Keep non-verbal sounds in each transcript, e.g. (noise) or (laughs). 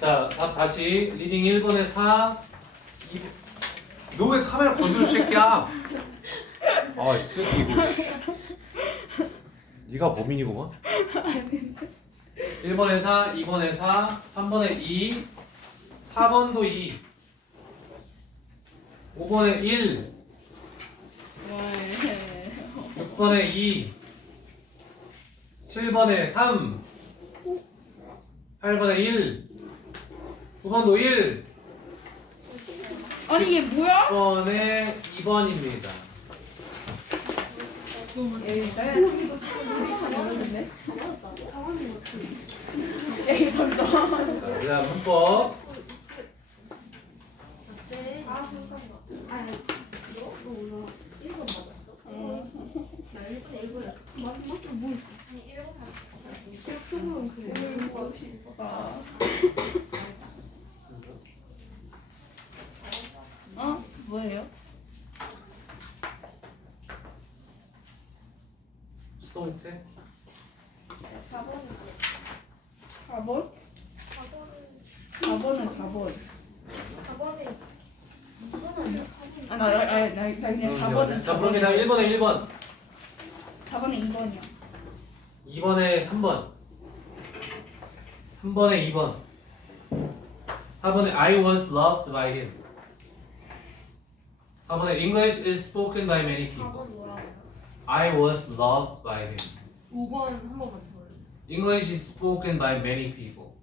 자, 답 다시 리딩 1번에 4. 너 왜 카메라 건드려 새끼야? 아, 이 새끼 이거. 네가 범인이구만. 1번에 4, 2번에 4, 3번에 2, 4번도 2, 5번에 1, 6번에 2, 7번에 3, 8번에 1, 9번도 1, 아니 이게 뭐야? 10번에 2번입니다. 여기가 열었는 데? 여기 던져. 자, 그다음 문법. 어? 뭐예요? 수동태. 4번? 4번은 4번. 아, 나, 나, 나, 나, 나 그냥 4번은 4번입니다 1번에 1번, 4번은 2번이야. 2번에 3번, 3번에 2번, 4번에 I was loved by him. 4번에 English is spoken by many people. I was loved by him. 5번 한 번만 더. English is spoken by many people.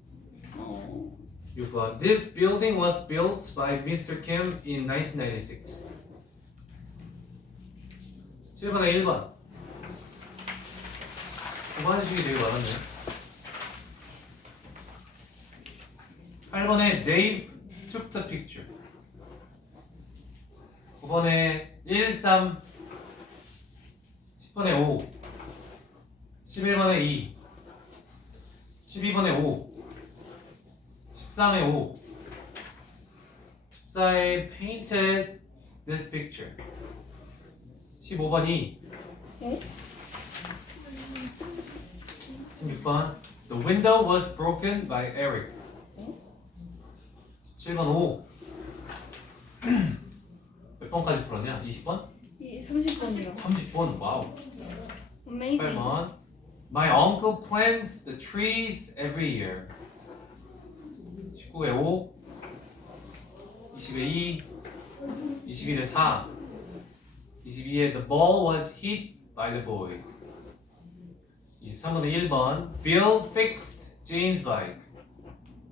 어. 6번 This building was built by Mr. Kim in 1996. 7번에 1번. 그만식이 되게 많았네. 8번에 Dave took the picture. 9번에 1, 3, 10번에 5, 11번에 2, 12번에 5, 13에 5, 14에 painted this picture. 15번이 어? 16번 The window was broken by Eric. 17번 5. 몇 번까지 풀었냐? 20번? 이 30번이요. 30번. 와우. Amazing. 8번 My uncle plants the trees every year. 19에 5, 20에 2, 21에 4, 22에 The ball was hit by the boy. 23번에 1번 Bill fixed Jane's bike.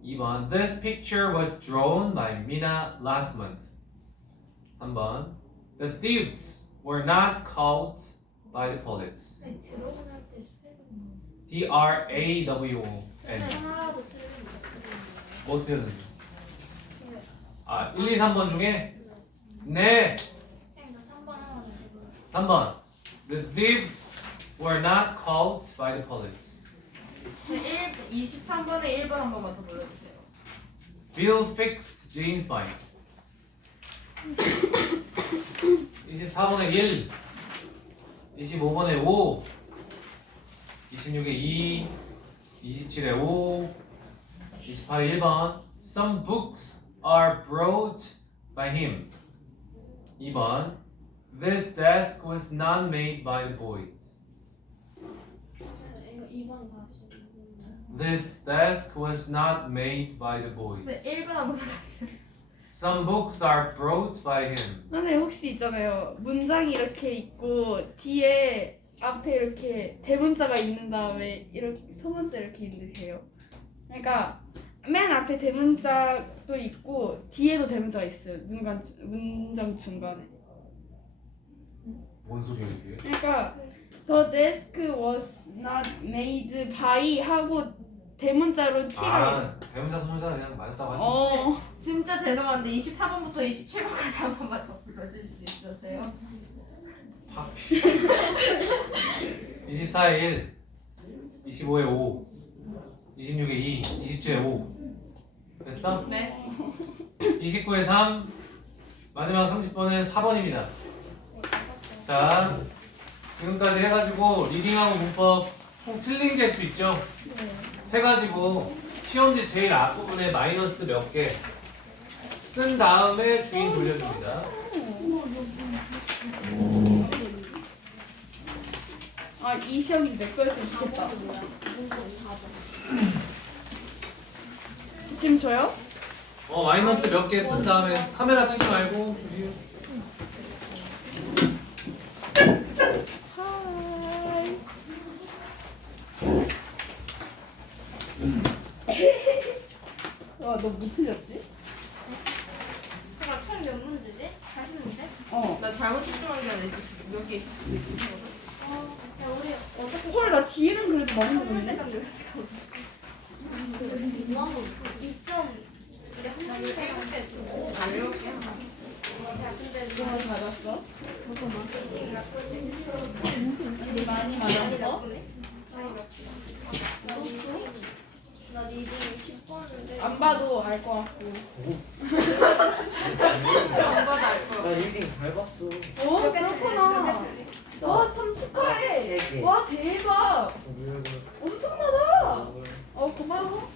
2번 This picture was drawn by Mina last month. 3번 The thieves were not caught by the police. 들어오는 때 스펠링 D R A W N 하나라도 틀리면 뭐 어떻게 해야 되지? 아 1, 2, 3번 중에 네 선생님 저 3번 하나 주시고요 3번 The thieves were not caught by the police. 저 1, 23번에 1번 한 번만 더 불러주세요 Bill fixed Jane's bike. 24번에 1, 25번에 5, 26에 2, 27에 5, 28에 1번. Some books are brought by him. 2번. This desk was not made by the boys. 이거 2번 다시 This desk was not made by the boys. 네 1번 한 번만 다시 Some books are brought by him. 선생님 혹시 있잖아요. 문장이 이렇게 있고 뒤에 앞에 이렇게 대문자가 있는 다음에 이렇게 소문자 이렇게 있으세요. 그러니까 맨 앞에 대문자도 있고 뒤에도 대문자가 있어요. 문간 문장 중간에. 뭔 소리야 이게? 그러니까 the desk was not made by 하고 대문자로 T가 아 배움자 소문자 그냥 맞았다고 하지. 어 진짜 죄송한데 24번부터 27번까지 한 번만 더 불러줄 수 있으세요? 24에 1, 25에 5, 26에 2, 27에 5. 됐어? 네 29에 3, 마지막 30번은 4번입니다. 자, 지금까지 해가지고 리딩하고 문법 총 틀린 게 수 있죠? 네. 세 가지고 시험지 제일 앞부분에 마이너스 몇 개 쓴 다음에 주인 돌려줍니다. 아, 이 시험지 내 거였으면 좋겠다. 지금 줘요? 어 마이너스 몇 개 쓴 다음에 카메라 치지 말고 1등 잘 봤어. 어? 오 그렇구나. 와 참 축하해. 와 대박. 엄청 많아. 어 고마워.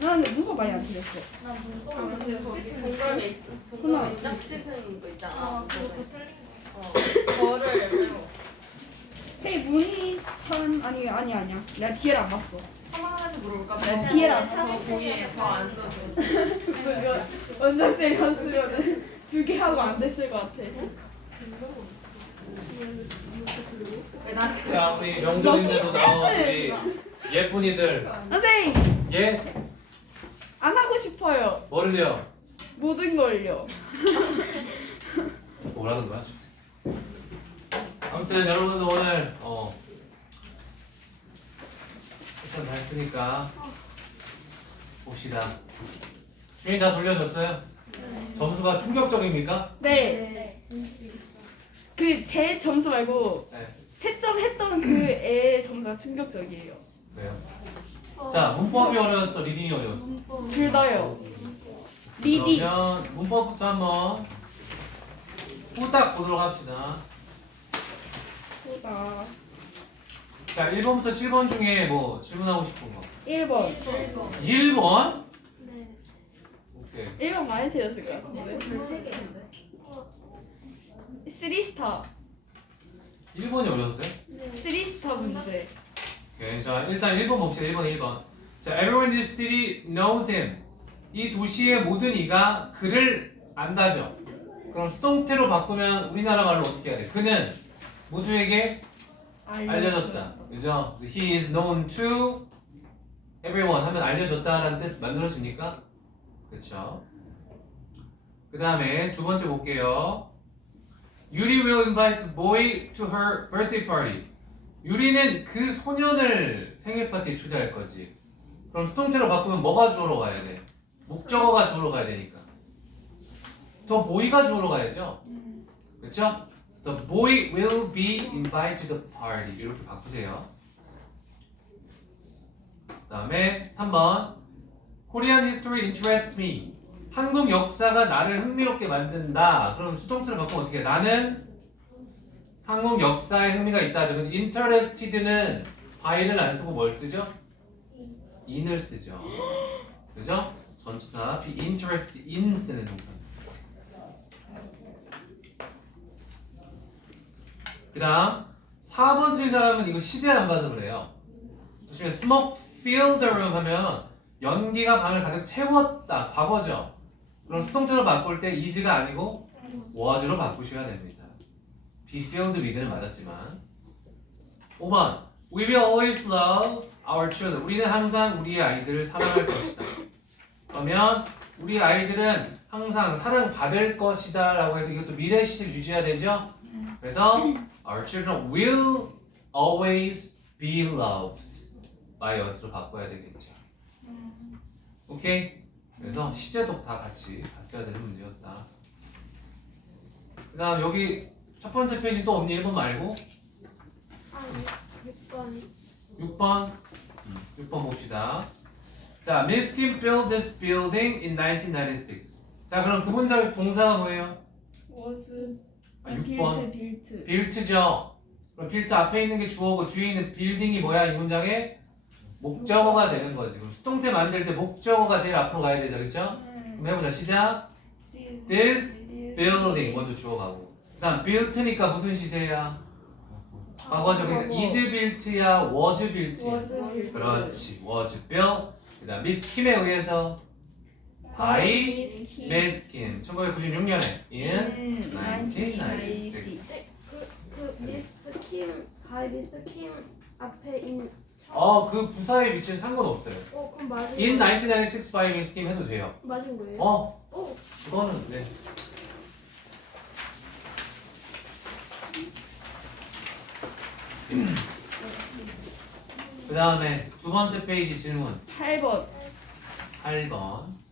나는 뭐가 많이 안 틀렸어. 아, 근데 거기 동그라미 있어. 동그라미 딱 실수인 거 있잖아. 어, 그거 어, 거를 헤이 문이 참 아니 아니 아니야. 내가 뒤에를 안 봤어. 하나하나씩 물어볼까? 내 뒤에를 안서 보기에 더안 써줘. 이거 원장쌤이었으면은 두개 하고 안 됐을 것 같아. 자 우리 명절인데도 나온 우리 예쁜이들 선생님 예 안 하고 싶어요. 뭐를요? 모든 걸요. 뭐라는 거야? 아무튼 여러분들 오늘 어 일단 다 했으니까 봅시다. 주인 다 돌려줬어요? 점수가 충격적입니까? 네. 진실 그제 점수 말고 네. 채점 했던 그 애의 점수가 충격적이에요. 그래요. 자 문법이 어려웠어, 리딩이 어려웠어. 둘 다요. 리디. 그러면 문법부터 한번 후딱 보도록 합시다. 보다. 자 1번부터 7번 중에 뭐 질문하고 싶은 거. 1번. 1번? 네 오케이. 1번 많이 틀렸을 것 같은데. 13개 3스타. 1번이 어려웠어요? 3스타 문제. 오케이. 자 일단 1번 봅시다. 1번 1번. 자 everyone in this city knows him. 이 도시의 모든 이가 그를 안다죠. 그럼 수동태로 바꾸면 우리나라 말로 어떻게 해야 돼? 그는 모두에게 알려졌다. 그죠? He is known to everyone 하면 알려졌다라는 뜻 만들어집니까? 그렇죠. 그 다음에 두 번째 볼게요. 유리 will invite boy to her birthday party. 유리는 그 소년을 생일 파티에 초대할 거지. 그럼 수동태로 바꾸면 뭐가 주어로 가야 돼? 목적어가 주어로 가야 되니까. 더 보이가 주어로 가야죠. 그렇죠? The boy will be invited to the party. 이렇게 바꾸세요. 그다음에 3번. Korean history interests me. 한국 역사가 나를 흥미롭게 만든다. 그럼 수동태로 바꾸면 어떻게 해? 나는 한국 역사에 흥미가 있다. 저 interested는 by를 안 쓰고 뭘 쓰죠? in을 쓰죠. 그죠? 전치사 be interested in 쓰는 동사. 그 다음 4번 틀린 사람은 이거 시제 안 봐서 그래요. 조심해 smoke filled the room 하면 연기가 방을 가득 채웠다. 과거죠. 그럼 수동태로 바꿀 때 is가 아니고 was로 바꾸셔야 됩니다. be filled with는 맞았지만. 5번 We will always love our children. 우리는 항상 우리의 아이들을 사랑할 것이다. 그러면 우리 아이들은 항상 사랑받을 것이다 라고 해서 이것도 미래 시제를 유지해야 되죠 그래서 Our children will always be loved by us로 바꿔야 되겠죠. 오케이? 그래서 시제도 다 같이 봤어야 되는 문제였다. 그 다음 여기 첫 번째 페이지 또 없니? 1번 말고 아니 6번이 6번 6번 봅시다. 자, Miss Kim built this building in 1996. 자, 그럼 그 문장에서 동사가 뭐예요? 워스. 아, 6번 빌트 빌트. built죠. 그럼 빌트 앞에 있는 게 주어고 뒤에 있는 빌딩이 뭐야 이 문장의 목적어가 되는 거지. 그럼 수동태 만들 때 목적어가 제일 앞으로 가야 되죠, 그렇죠? 그럼 해보자. 시작. This building 먼저 주어 가고. 그다음 built니까 무슨 시제야? 과거적인 is built야, was built야. 그렇지. was built. 그다음 미스 킴에 의해서 by 킴. 1996년에 in 1996. 그, 그 미스터 킴, 바이 미스터 킴 앞에 있는 어, 그 부사의 위치는 상관없어요. 어 그럼 맞은 in 거예요? 1996 by 킴 해도 돼요. 맞은 거예요? 어, 오 그거는 네. 그 다음에 두 번째 페이지 질문 8번 8번 자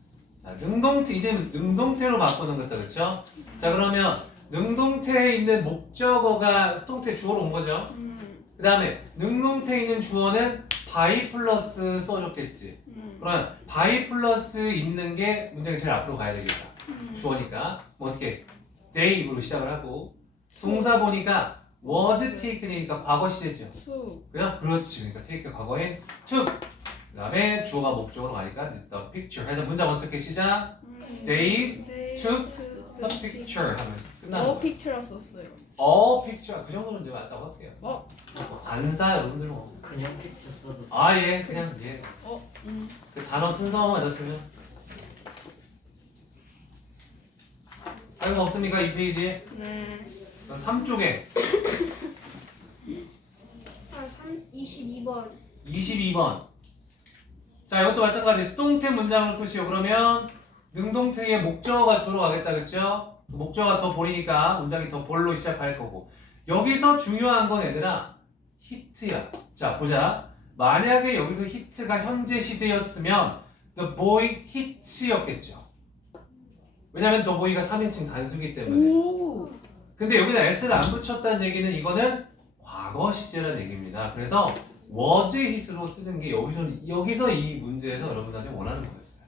능동태 이제 능동태로 바꾸는 거다 그렇죠? 자 그러면 능동태에 있는 목적어가 수동태 주어로 온 거죠? 음, 그 다음에 능동태에 있는 주어는 by 플러스 써줬겠지. 음, 그러면 by 플러스 있는 게 문장이 제일 앞으로 가야 되겠다. 음. 주어니까. 뭐 어떻게 day로 시작을 하고 동사 보니까 was taken이니까 과거 시제죠. 수. 그냥 그렇지. 그러니까 take 과거인 took 그 다음에 주어가 목적으로 가니까 the picture. 해서 문장 어떻게 시작? 음, Dave Dave took the picture. 하면 끝나는 어 거야 픽처라 썼어요. All picture. 그 정도는 이제 맞다고 할게요. 어? 안사 여러분들 뭐. 그냥 픽처 써도 뭐아예. 그냥 예그 어? 음. 단어 순서만 맞았으면. 다른 거 없습니까? 이 페이지에 네 3쪽에. 아, 3, 22번. 22번. 자, 이것도 마찬가지. 수동태 문장을 쓰시오. 그러면 능동태의 목적어가 주로 가겠다. 그렇죠? 목적어가 더 볼이니까 문장이 더 볼로 시작할 거고. 여기서 중요한 건 얘들아 히트야. 자, 보자. 만약에 여기서 히트가 현재 시제였으면 the boy hits였겠죠. 왜냐면 the boy가 3인칭 단수기 때문에. 오 근데 여기다 s를 안 붙였다는 얘기는 이거는 과거 시제라는 얘기입니다. 그래서 was hit으로 쓰는 게 여기서 여기서 이 문제에서 여러분한테 원하는 거였어요.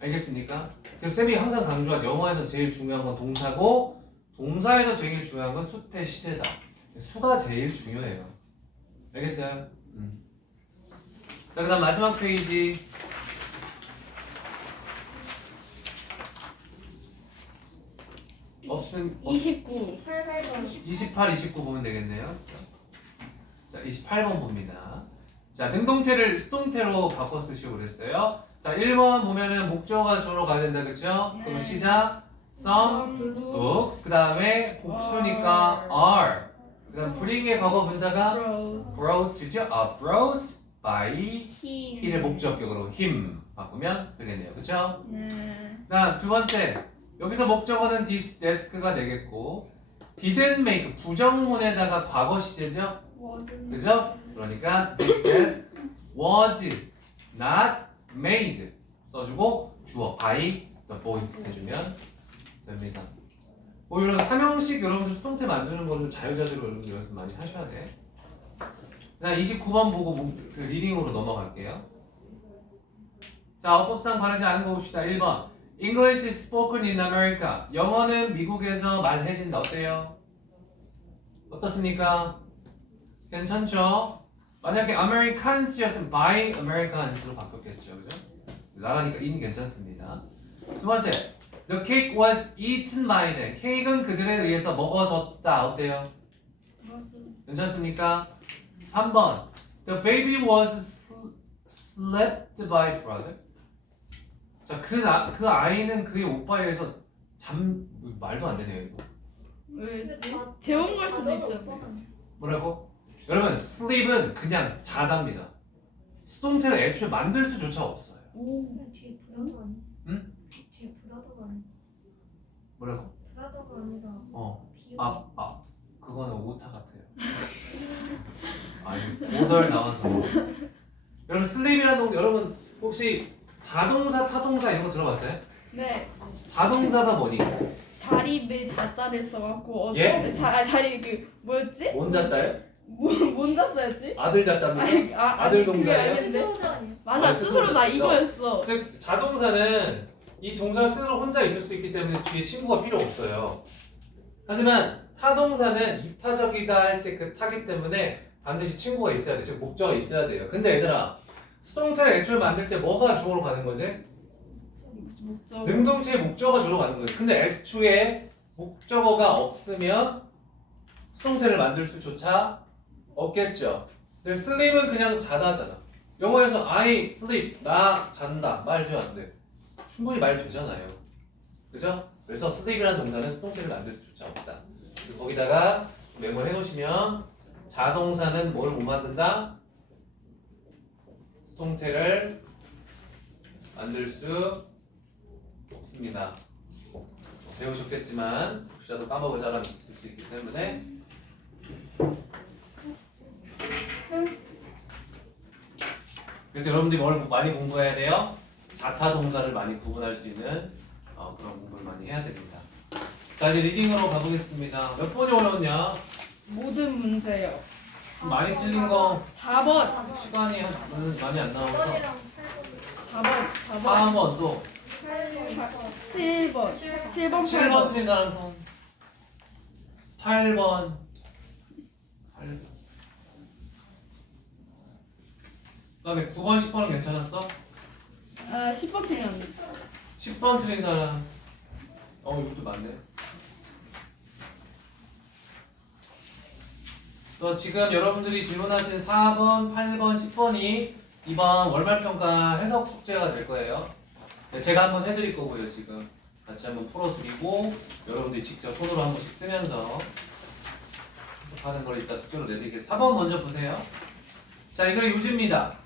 알겠습니까? 그래서 쌤이 항상 강조한 영어에서 제일 중요한 건 동사고 동사에서 제일 중요한 건 수태 시제다. 수가 제일 중요해요. 알겠어요? 음. 자, 그다음 마지막 페이지. 없음 없- 29 28번 28, 29 보면 되겠네요. 자, 28번 봅니다. 자, 능동태를 수동태로 바꿔 쓰시고 그랬어요. 자, 1번 보면은 목적어가 주로 가야 된다, 그쵸? 그러면 네. 시작. some books. 그 다음에 복수니까 are. 그 다음 bring의 과거 분사가 bro brought죠? 아, brought by he he를 목적격으로 him 바꾸면 되겠네요. 그쵸? 네그 다음 두 번째. 여기서 목적어는 this desk가 되겠고 didn't make 부정문에다가 과거 시제죠? 그죠? 그러니까 this desk was not made 써주고 주어 by the boys 해주면 됩니다. 뭐 이런 삼형식 여러분들 수동태 만드는 거를 자유자재로 여러분들 연습 많이 하셔야 돼. 자 29번 보고 뭐- 그 리딩으로 넘어갈게요. 자 어법상 바르지 않은 거 봅시다. 1번 English is spoken in America. 영어는 미국에서 말해진다. 어때요? 어떻습니까? 괜찮죠? 만약에 Americans였으면 by Americans로 바뀌었겠죠, 그죠? 나라니까 in 괜찮습니다. 두 번째, the cake was eaten by them. 케이크는 그들에 의해서 먹어졌다. 어때요? 괜찮습니까? 3번, the baby was sl- slept by brother. 자, 그, 나, 그 아이는 그의 오빠에 의해서 잠 말도 안 되네요, 이거. 왜지? 재운 걸 수도 있잖아요 뭐라고? 여러분 sleep은 그냥 자답니다. 수동태는 애초에 만들 수조차 없어요. 오 뒤에 브라더 아니? 응? 뒤에 브라더가 아니 뭐라고? 브라더가 아니라 어, 아, 아, 그거는 오타 같아요. (laughs) 아니 오덜 나와서. 여러분 sleep이라는 동 여러분 혹시 자동사, 타동사 이런 거 들어봤어요? 네 자동사가 뭐니? 자리 내 자자를 써갖고 어, 예? 자, 아, 자리 그 뭐였지? 뭔 자자예요? 뭔, 뭔 자자였지? 아들 자자입니까? 아니, 아, 아들 아니, 그게? 아닌데. 아니야? 맞아 아, 스스로자 스스로자. 이거였어 즉 자동사는 이 동사를 스스로 혼자 있을 수 있기 때문에 뒤에 친구가 필요 없어요. 하지만 타동사는 이타적이다 할 때 그 타기 때문에 반드시 친구가 있어야 돼. 즉 목적어가 있어야 돼요. 근데 얘들아 수동태를 애초에 만들 때 뭐가 주어로 가는 거지? 목적. 능동태의 목적어가 주로 가는 거예요. 근데 애초에 목적어가 없으면 수동태를 만들 수조차 없겠죠. 근데 sleep은 그냥 자다잖아. 영어에서 I sleep 나 잔다 말도 안 돼. 충분히 말 되잖아요. 그죠? 그래서 sleep이라는 동사는 수동태를 만들 수조차 없다. 거기다가 메모해 놓으시면 자동사는 뭘 못 만든다? 수동태를 만들 수 없습니다. 배우셨겠지만 혹시라도 까먹을 사람이 있을 수 있기 때문에 그래서 여러분들이 뭘 많이 공부해야 돼요? 자타 동사를 많이 구분할 수 있는 어, 그런 공부를 많이 해야 됩니다. 자 이제 리딩으로 가보겠습니다. 몇 번이 어려웠냐? 모든 문제요. 좀 많이 틀린 거 4번. 시간이 한- 많이 안 나와서 4번. 4번. 4번 또 7번. 7번. 7번 8번. 틀린 사람 손 8번 8번 그다음에 9번 10번은 괜찮았어? 아, 10번 틀렸네. 10번 틀린 사람. 어 이것도 맞네. 또 지금 여러분들이 질문하신 4번, 8번, 10번이 이번 월말평가 해석 숙제가 될 거예요. 네, 제가 한번 해드릴 거고요 지금. 같이 한번 풀어드리고 여러분들이 직접 손으로 한 번씩 쓰면서 해석하는 걸 이따 숙제로 내드리겠습니다 4번 먼저 보세요. 자 이거 요지입니다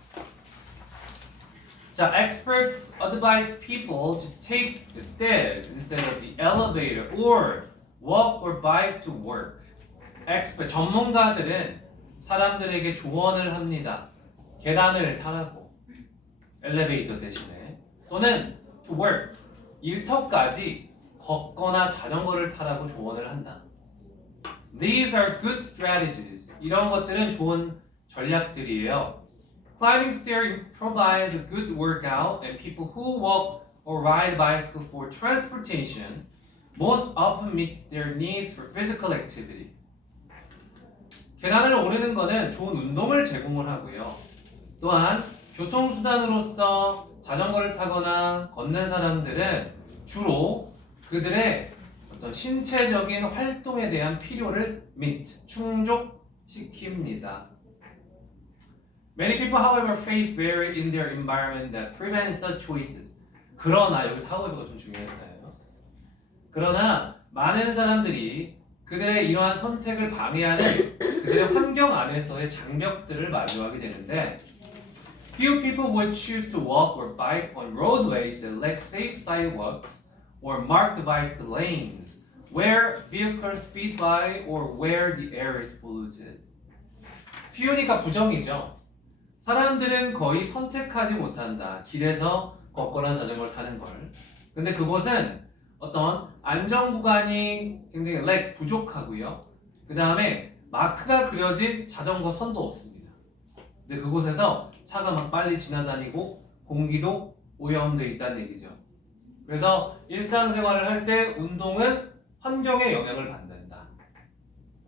자, experts advise people to take the stairs instead of the elevator or walk or bike to work. expert 전문가들은 사람들에게 조언을 합니다. 계단을 타라고 엘리베이터 대신에 또는 to work 일터까지 걷거나 자전거를 타라고 조언을 한다. These are good strategies. 이런 것들은 좋은 전략들이에요. Climbing stair provides a good workout, and people who walk or ride bicycle for transportation most often meet their needs for physical activity. 계단을 오르는 것은 좋은 운동을 제공을 하고요. 또한 교통수단으로서 자전거를 타거나 걷는 사람들은 주로 그들의 어떤 신체적인 활동에 대한 필요를 meet, 충족시킵니다. Many people, however, face barriers in their environment that prevent such choices. 그러나 여기서 however가 좀 중요했어요. 그러나 많은 사람들이 그들의 이러한 선택을 방해하는 그들의 환경 안에서의 장벽들을 마주하게 되는데 Few people would choose to walk or bike on roadways that lack safe sidewalks or marked bicycle lanes where vehicles speed by or where the air is polluted. few니까 부정이죠. 사람들은 거의 선택하지 못한다. 길에서 걷거나 자전거를 타는 걸. 근데 그곳은 어떤 안전 구간이 굉장히 렉 부족하고요. 그 다음에 마크가 그려진 자전거 선도 없습니다. 근데 그곳에서 차가 막 빨리 지나다니고 공기도 오염돼 있다는 얘기죠. 그래서 일상생활을 할 때 운동은 환경에 영향을 받는다.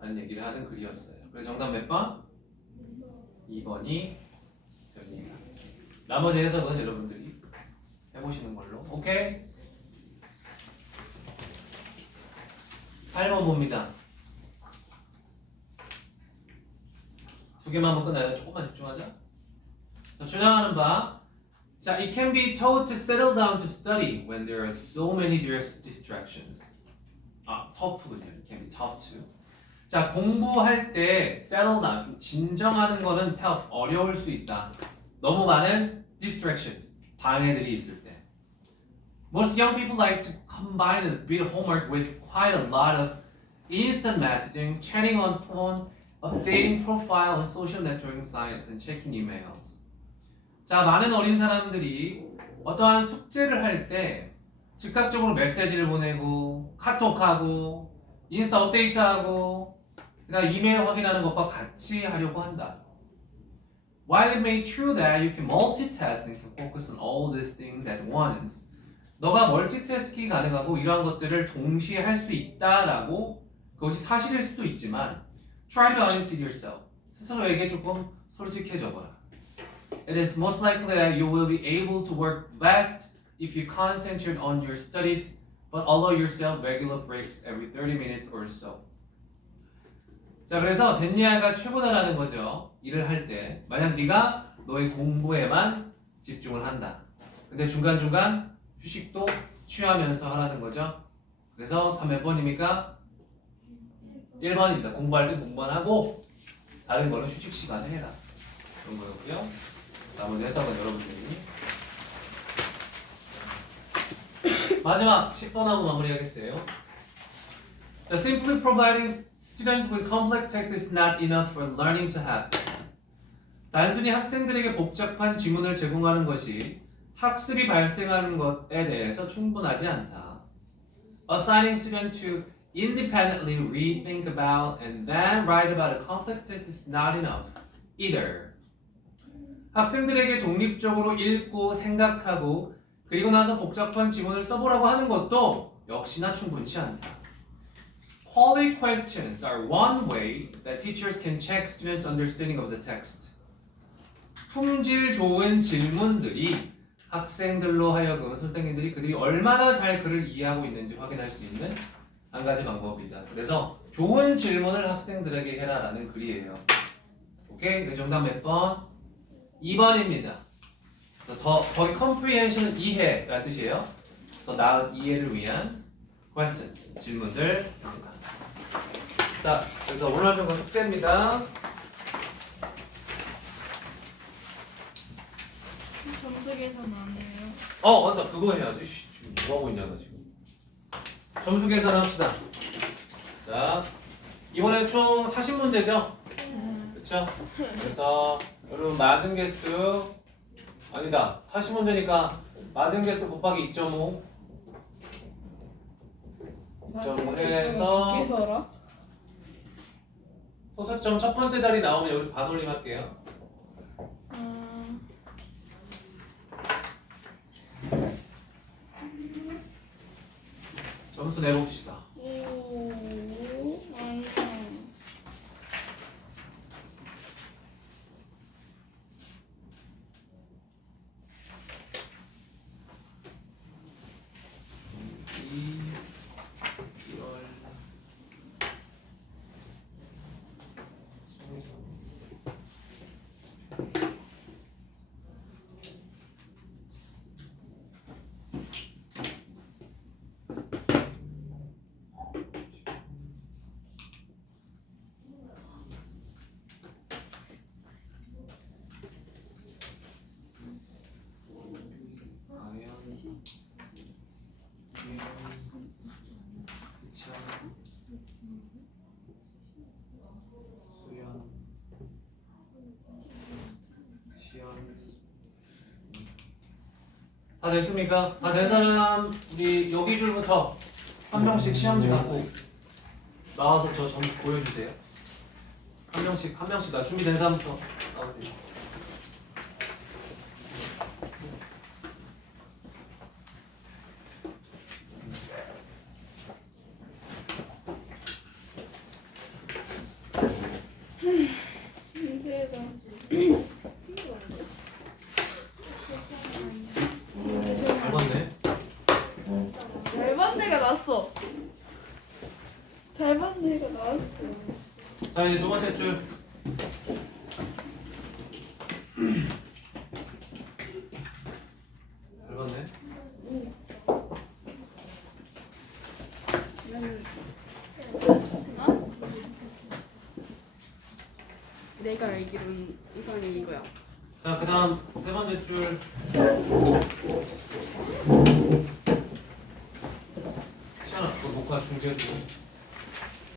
라는 얘기를 하는 글이었어요. 그래서 정답 몇 번? 2번이 됩니다. 나머지 해석은 여러분들이 해보시는 걸로. 오케이? 8번 봅니다. 두 개만 한번 끝나요. 조금만 집중하자. 자, 주장하는 바. 자, it can be told to settle down to study when there are so many dis- distractions. 아, tough군요. It can be tough to. 자, 공부할 때 settle down, 좀 진정하는 거는 tough, 어려울 수 있다. 너무 많은 distractions, 방해들이 있을 때. Most young people like to combine a bit of homework with quite a lot of instant messaging, chatting on phone, updating profile on social networking sites, and checking emails. 자, 많은 어린 사람들이 어떠한 숙제를 할 때 즉각적으로 메시지를 보내고 카톡하고 인스타 업데이트하고 그다음 이메일 확인하는 것과 같이 하려고 한다. While it may be true that you can multitask and can focus on all these things at once, 너가 멀티태스킹 가능하고 이러한 것들을 동시에 할 수 있다라고 그것이 사실일 수도 있지만 try to understand yourself. 스스로에게 조금 솔직해져 보라. It is most likely that you will be able to work best if you concentrate on your studies, but allow yourself regular breaks every 30 minutes or so. 자, 그래서 댄니아가 최고다라는 거죠. 일을 할 때. 만약 네가 너의 공부에만 집중을 한다. 근데 중간중간 휴식도 취하면서 하라는 거죠. 그래서 다몇 번입니까? 1번입니다. 공부할 때 공부만 하고 다른 거는 휴식 시간에 해라. 그런 거였고요. 나머지 해석은 여러분들이 마지막 10번하고 마무리하겠어요. The simply providing students with complex text is not enough for learning to have. 단순히 학생들에게 복잡한 지문을 제공하는 것이 학습이 발생하는 것에 대해서 충분하지 않다. Assigning students to independently read, think about, and then write about a complex text is not enough either. 학생들에게 독립적으로 읽고 생각하고 그리고 나서 복잡한 지문을 써보라고 하는 것도 역시나 충분치 않다. Quality questions are one way that teachers can check students' understanding of the text. 품질 좋은 질문들이 학생들로 하여금 선생님들이 그들이 얼마나 잘 글을 이해하고 있는지 확인할 수 있는 한 가지 방법이다. 그래서 좋은 질문을 학생들에게 해라라는 글이에요. 오케이? 그 정답 몇 번? 2번입니다. 더 거기 comprehension은 이해라는 뜻이에요. 더 나은 이해를 위한 questions 질문들. 자, 그래서 오늘 하는 건 숙제입니다. 점수 계산 안 해요. 어, 맞다. 그거 해야지. 씨, 지금 뭐 하고 있냐, 나 지금. 점수 계산합시다. 자, 이번에 총 40문제죠? 그쵸? 그래서 여러분 맞은 개수 아니다. 40문제니까 맞은 개수 곱하기 2.5 2.5 해서 어떻게 알아? 소수점 첫 번째 자리 나오면 여기서 반올림 할게요. 음, 점수 내봅시다. 오, 아니야. 이, 6월, 과연 그쵸 수연 시연 다 됐습니까? 다 된 사람 우리 여기 줄부터 한 명씩 시험지 갖고 나와서 저 점수 보여주세요 한 명씩 한 명씩 나 준비된 사람부터 나오세요